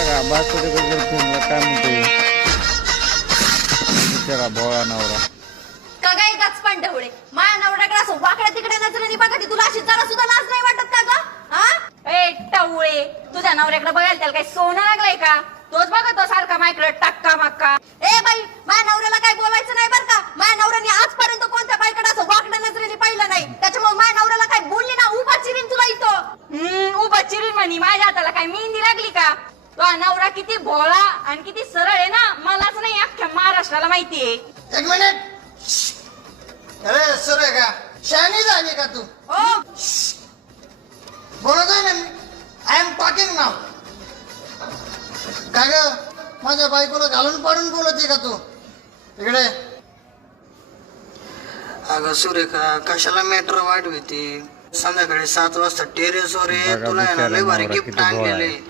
बघा बासुडे फिल्मला काय म्हणतोय बिचारा भोळा नवरा. का काय गचपान ढवळे माझ्या नवऱ्याकडे असं वाकड्या तिकडे नजरेने बघा ती तुला अशी जरा सुद्धा लाज नाही वाटत का ग? हा ए टवळे तुझ्या नवऱ्याकडे बघायला त्याला काही सोनं लागलंय का? तोच बघा तो सारखा माझ्याकडे टक्का मक्का. ए बाई माझ्या नवऱ्याला काय बोलायचं नाही बरं का? माझ्या नवऱ्याने आजपर्यंत कोणत्या बाईकडे असं वाकड्या नजरेने पाहिलं नाही. त्याच्यामुळे माझ्या नवऱ्याला काय बोलली ना उभा चिरीन तुला इथं. उभा चिरीन म्हणी माझ्या हाताला काय मेहंदी लागली का? तो नवरा किती भोळा आणि किती सरळ आहे ना मलाच नाही अख्ख्या महाराष्ट्राला माहितीये. एक मिनिट. अरे सर का शहाणी झाली का तू? हो बोलत आहे ना मी. आय एम टॉकिंग नाव. काय ग माझ्या बायकोला घालून पाडून बोलते का तू? इकडे. अगं सुरेखा कशाला मॅटर वाढविते? संध्याकाळी 7 वाजता टेरेसवर बघा तुला आहे ना बिचारा लय भारी नवरा गिफ्ट किती भोळा आहे. आणलेले.